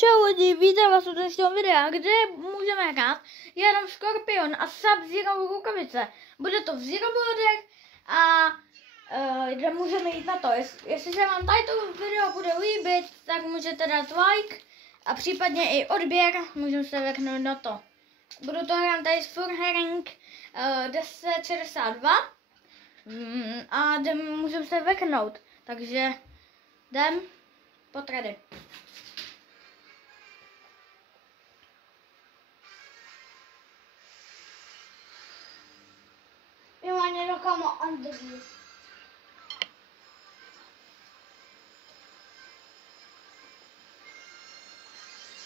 Čau lidi, vítám vás u dnešního videa, kde můžeme hrát jenom Škorpion a Sub-Zero rukavice. Bude to v Zero Worldech a kde můžeme jít na to. Jestli se vám tato video bude líbit, tak můžete dát like a případně i odběr, můžeme se vrknout na to. Budu to hrát tady s Furhering 1062 a můžeme se vrknout, takže jdem po trady. Kama andagi.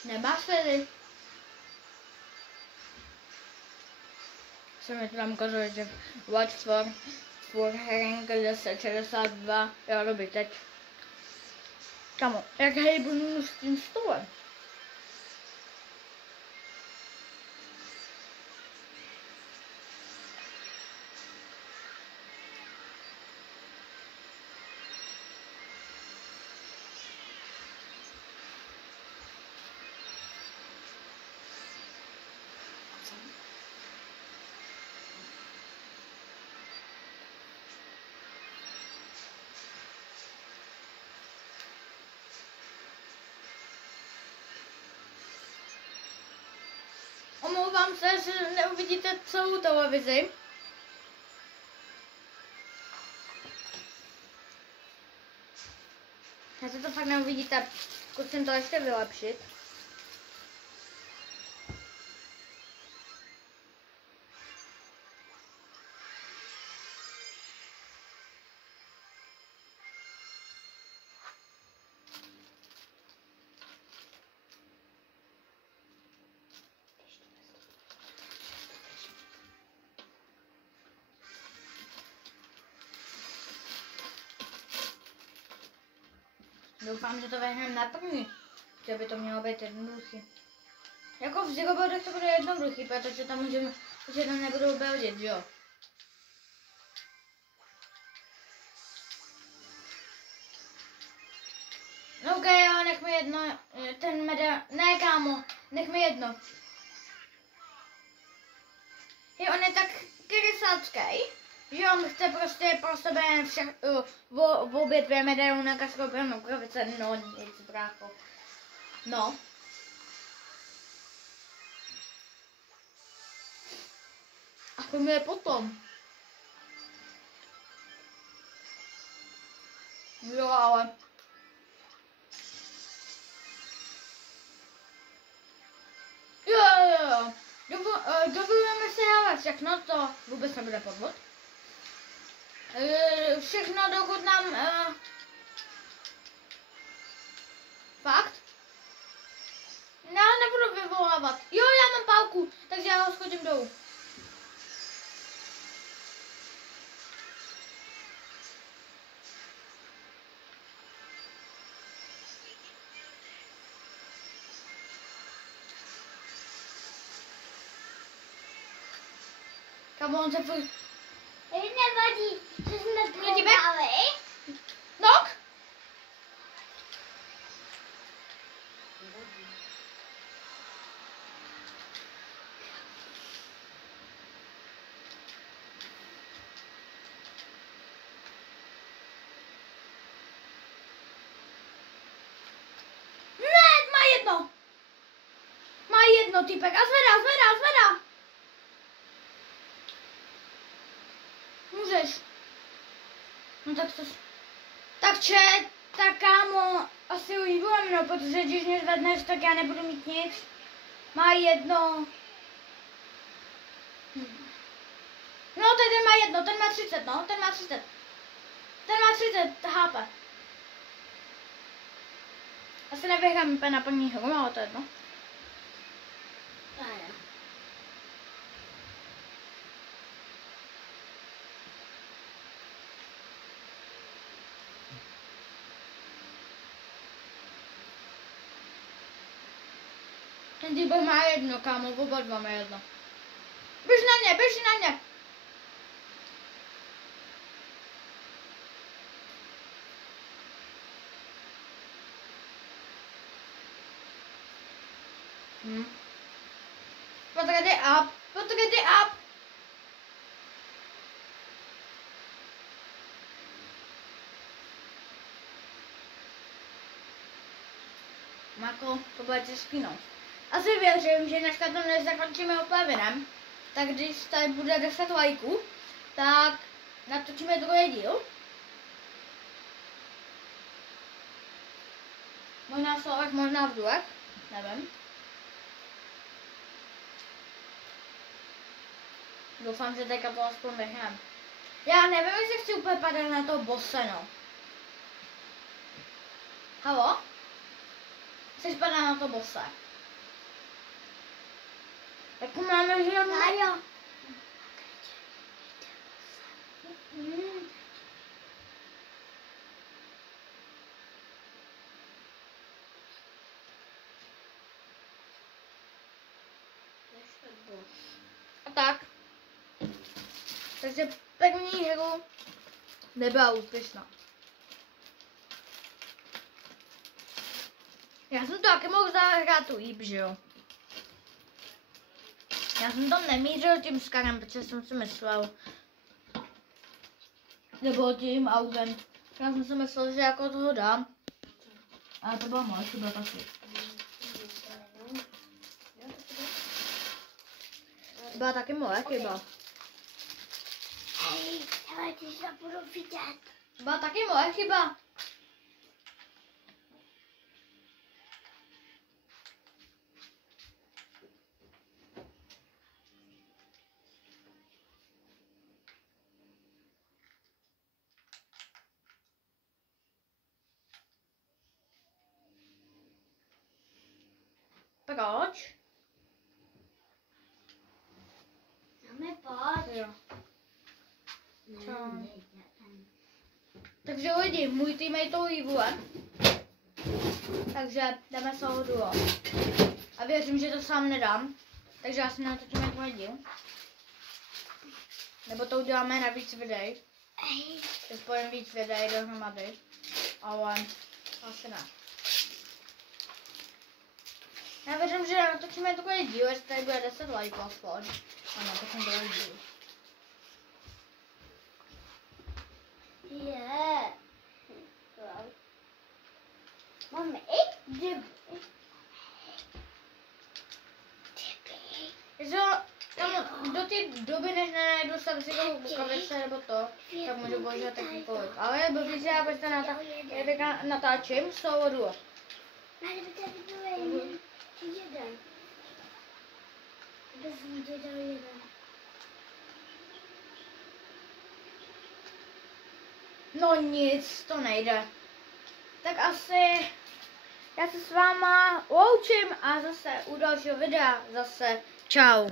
Nemáš tedy? Jsem mi tam ukazuje, že Watch for Furhering 1062, já robím teď. Kamo, jak hejbu s tím stolem? Omlouvám se, že neuvidíte celou televizi. Jestli to fakt neuvidíte, zkusím to ještě vylepšit. Doufám, že to vehneme na první, že by to mělo být jednoduchý. Jako v Zero Worldech to bude jednoduchý, protože tam můžeme, že tam nebudou beldit, jo. No ok, ale nech mi jedno, ten medal, ne kámo, nech mi jedno. Je on je tak kyrysácký, že on chce prostě pro sebe v obě dvě medaily na Skorpionu rukavice, no nic brácho. No. A to je potom. Jo, ale. Jo. Dovolujeme si dávat všechno, to vůbec nebude podvod. Všechno, dokud nám... Fakt? Já nebudu vyvolávat. Jo, já mám pálku, takže já ho schodím dolů. Kam on se furt... Nevadí, že jsme prohráli. Nok? Ne, má jedno. Má jedno, typek. A zvedá. Můžeš. No tak to... Tak kámo, asi ujídám, no, protože když mě zvedneš, tak já nebudu mít nic. Má jedno. No, ten má jedno, ten má 30, no, ten má 30. Ten má 30 HP. Asi nevyhrám úplně na plný hru, ale to je jedno. Ten typ má jedno, kámo, oba dva má jedno. Běž na mě! Put it up. Put it up. Marko, to budete spínout. Asi věřím, že dneska to nezakončíme úplně vinem. Tak když tady bude 10 lajků, tak natočíme druhý díl. Možná v slovech, možná v důlech, nevím. Doufám, že teďka to aspoň během. Já nevím, jestli chci úplně padat na to bose, no. Halo? Chceš padat na to bose? Tak máme, že Tájo. A tak. Takže první hru nebyla úspěšná. Já jsem to taky mohl zahrát líp, že jo? Já jsem to nemířil tím skarem, protože jsem si myslel, nebo tím autem. Já jsem si myslel, že jako toho dám. Ale to byla moje chyba taky. Byla taky moje chyba. Hej, ale ty se budu vidět. Byla taky moje chyba. Proč? Máme pojď. Jo. Takže lidi, můj teammate to líbuje. Takže jdeme solo duo. A věřím, že to sám nedám. Takže já si natočím tvůj díl. Nebo to uděláme na víc videí. Že spojím víc videí dohromady. Ale asi ne. Já věřím, že natočíme takový díl, jestli tady bude 10 lajků aspoň. A natočím druhý díl. Je. Máme kdyby. Takže do té doby, než nenajdu sabzikovou bukavice nebo to, tak můžu božet taky kolik. Ale blbý, že já prostě natáčím solo duo. Ale by tady bylo jeden. Bez ní dal jeden. No nic, to nejde. Tak asi já se s váma loučím a zase u dalšího videa zase čau.